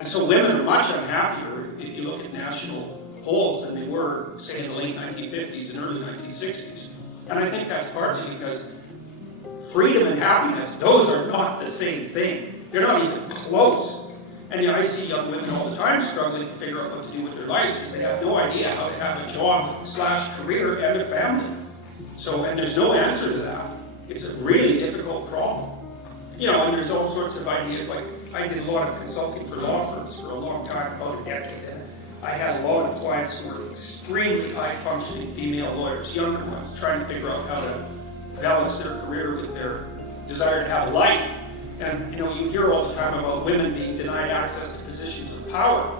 And so women are much unhappier, if you look at national polls, than they were, say, in the late 1950s and early 1960s. And I think that's partly because freedom and happiness, those are not the same thing. They're not even close. And I see young women all the time struggling to figure out what to do with their lives because they have no idea how to have a job/career and a family. So, and there's no answer to that. It's a really difficult problem. And there's all sorts of ideas, like I did a lot of consulting for law firms for a long time, about a decade, and I had a lot of clients who were extremely high-functioning female lawyers, younger ones, trying to figure out how to balance their career with their desire to have a life. And you hear all the time about women being denied access to positions of power,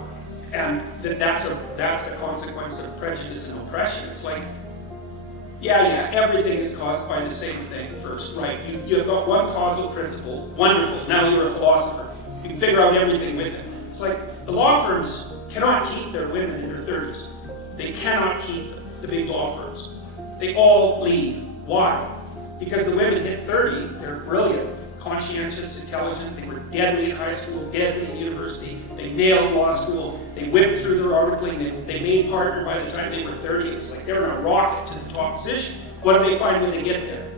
and that's a consequence of prejudice and oppression. It's like, yeah, everything is caused by the same thing first, right? You've got one causal principle, wonderful, now you're a philosopher. You can figure out everything with it. It's like the law firms cannot keep their women in their 30s. They cannot keep the big law firms. They all leave. Why? Because the women hit 30, they're brilliant, conscientious, intelligent, they were deadly in high school, deadly in university, they nailed law school, they whipped through their articling, they made partner by the time they were 30. It's like they're in a rocket to the top position. What do they find when they get there?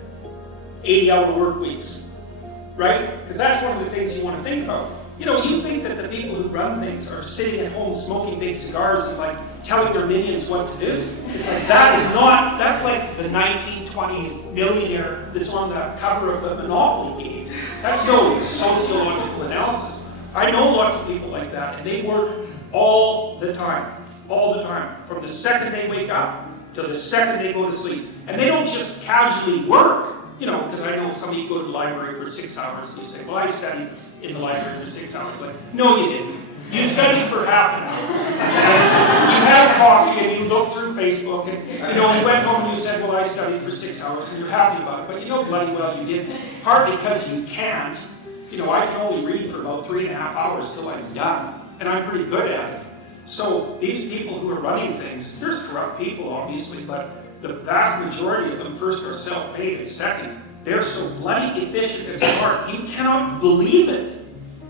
80-hour work weeks, right? Because that's one of the things you want to think about. You think that the people who run things are sitting at home smoking big cigars and like telling their minions what to do. It's like that's like the 1920s millionaire that's on the cover of the Monopoly game. That's no sociological analysis. I know lots of people like that, and they work all the time, from the second they wake up till the second they go to sleep. And they don't just casually work, because I know some of you go to the library for 6 hours, and you say, well, I studied in the library for 6 hours. Like, no, you didn't. You studied for half an hour. You had coffee and you looked through Facebook and you went home and you said, well, I studied for 6 hours, and you're happy about it. But bloody well you didn't. Partly because you can't. I can only read for about 3.5 hours till I'm done. And I'm pretty good at it. So these people who are running things, there's corrupt people obviously, but the vast majority of them first are self-made, and second, they're so bloody efficient and smart, you cannot believe it.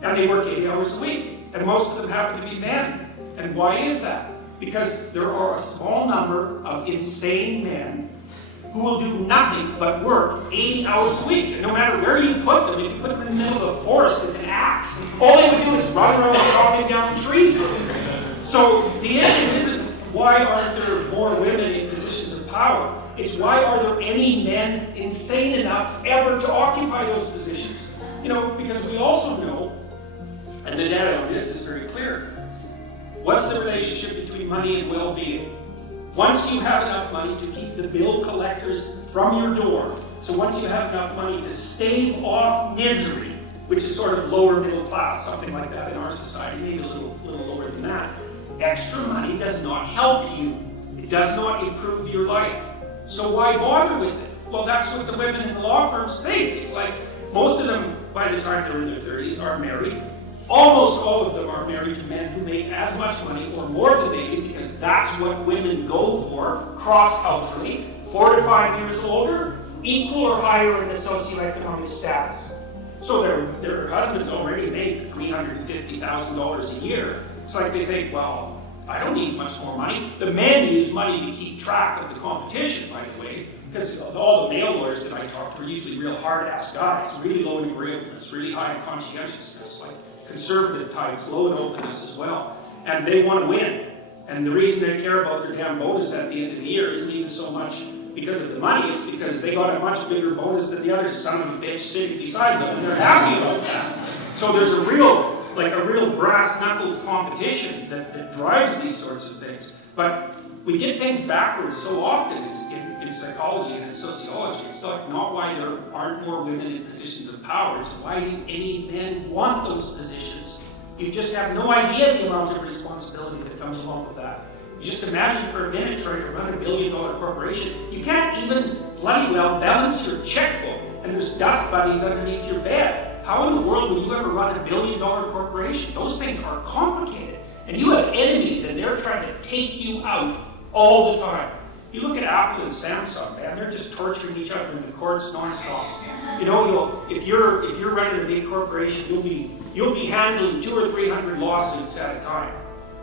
And they work 80 hours a week. And most of them happen to be men. And why is that? Because there are a small number of insane men who will do nothing but work 80 hours a week. And no matter where you put them, if you put them in the middle of the forest with an axe, all they would do is run around chopping down trees. So the issue isn't why aren't there more women in positions of power? It's why are there any men insane enough ever to occupy those positions? Because we also know, and the data on this is very clear, what's the relationship between money and well-being? Once you have enough money to keep the bill collectors from your door, so once you have enough money to stave off misery, which is sort of lower middle class, something like that in our society, maybe a little lower than that, extra money does not help you. It does not improve your life. So why bother with it? Well, that's what the women in the law firms think. It's like most of them, by the time they're in their 30s, are married. Almost all of them are married to men who make as much money or more than they do, because that's what women go for cross-culturally. 4 to 5 years older, equal or higher in the socioeconomic status. So their husbands already make $350,000 a year. It's like they think, well, I don't need much more money. The men use money to keep track of the competition, by the way, because all the male lawyers that I talk to are usually real hard-ass guys, really low in agreeableness, really high in conscientiousness, like conservative types, low in openness as well. And they want to win. And the reason they care about their damn bonus at the end of the year isn't even so much because of the money, it's because they got a much bigger bonus than the other son of a bitch sitting beside them, and they're happy about that. So there's a real brass knuckles competition that drives these sorts of things. But we get things backwards so often in psychology and in sociology. It's not why there aren't more women in positions of power. It's why do any men want those positions? You just have no idea the amount of responsibility that comes along with that. You just imagine for a minute trying to run $1 billion corporation. You can't even bloody well balance your checkbook, and there's dust bunnies underneath your bed. How in the world would you ever run $1 billion corporation? Those things are complicated. And you have enemies, and they're trying to take you out all the time. You look at Apple and Samsung, man, they're just torturing each other in the courts nonstop. You know, if you're running a big corporation, you'll be handling 200 or 300 lawsuits at a time.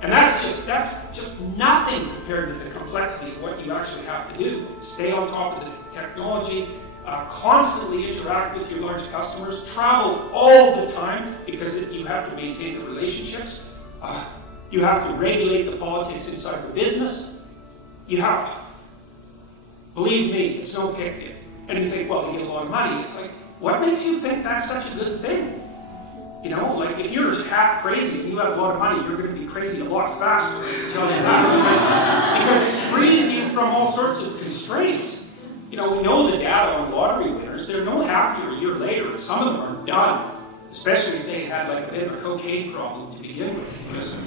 And that's just nothing compared to the complexity of what you actually have to do. Stay on top of the technology, constantly interact with your large customers, travel all the time because you have to maintain the relationships. You have to regulate the politics inside the business. Believe me, it's no picnic. And you think, well, you get a lot of money. It's like, what makes you think that's such a good thing? You know, like if you're half crazy and you have a lot of money, you're going to be crazy a lot faster, I can tell you that. Because it frees you from all sorts of constraints. You know, we know the data on lottery winners. They're no happier a year later. Some of them are done, especially if they had like a bit of a cocaine problem to begin with. Because,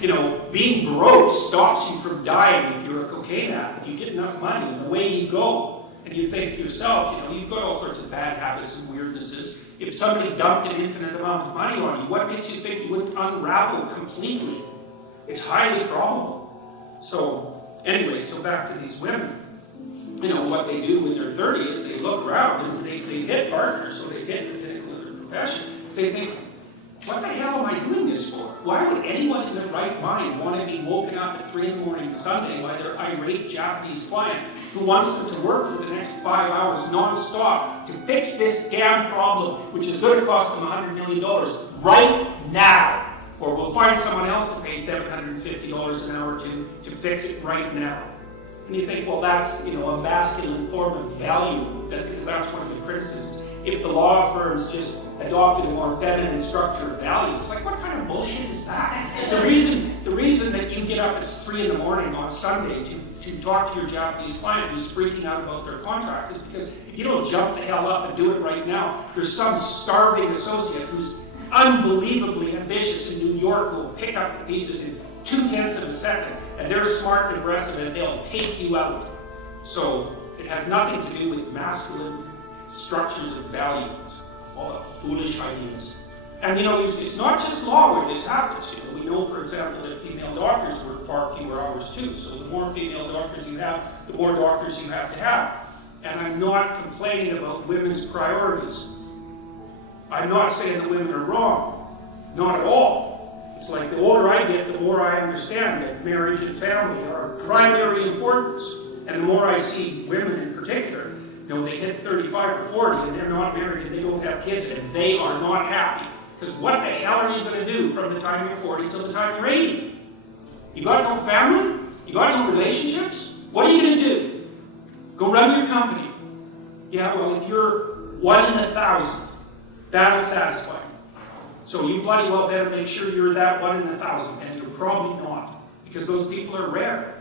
you know, being broke stops you from dying if you're a cocaine addict. You get enough money and away you go. And you think to yourself, you know, you've got all sorts of bad habits and weirdnesses. If somebody dumped an infinite amount of money on you, what makes you think you wouldn't unravel completely? It's highly probable. So, anyway, so back to these women. You know, what they do when they're 30 is they look around and they hit partners, so they hit the pinnacle of their profession. They think, what the hell am I doing this for? Why would anyone in their right mind want to be woken up at 3 in the morning Sunday by their irate Japanese client who wants them to work for the next 5 hours non-stop to fix this damn problem, which is going to cost them $100 million right now? Or we'll find someone else to pay $750 an hour to fix it right now. And you think, well, that's, you know, a masculine form of value, because that's one of the criticisms. If the law firms just adopted a more feminine structure of value, it's like, what kind of bullshit is that? The reason that you get up at 3 in the morning on Sunday to talk to your Japanese client who's freaking out about their contract is because if you don't jump the hell up and do it right now, there's some starving associate who's unbelievably ambitious in New York who will pick up the pieces in 0.2 of a second, and they're smart and aggressive and they'll take you out. So it has nothing to do with masculine structures of values, all the foolish ideas. And you know, it's not just law where this happens. You know, we know, for example, that female doctors work far fewer hours too. So the more female doctors you have, the more doctors you have to have. And I'm not complaining about women's priorities. I'm not saying that women are wrong. Not at all. It's like the older I get, the more I understand that marriage and family are of primary importance. And the more I see women in particular, you know, they hit 35 or 40 and they're not married and they don't have kids and they are not happy. Because what the hell are you going to do from the time you're 40 till the time you're 80? You got no family? You got no relationships? What are you going to do? Go run your company. Yeah, well, if you're 1 in 1,000, that'll satisfy you. So you bloody well better make sure you're that 1 in 1,000, and you're probably not. Because those people are rare.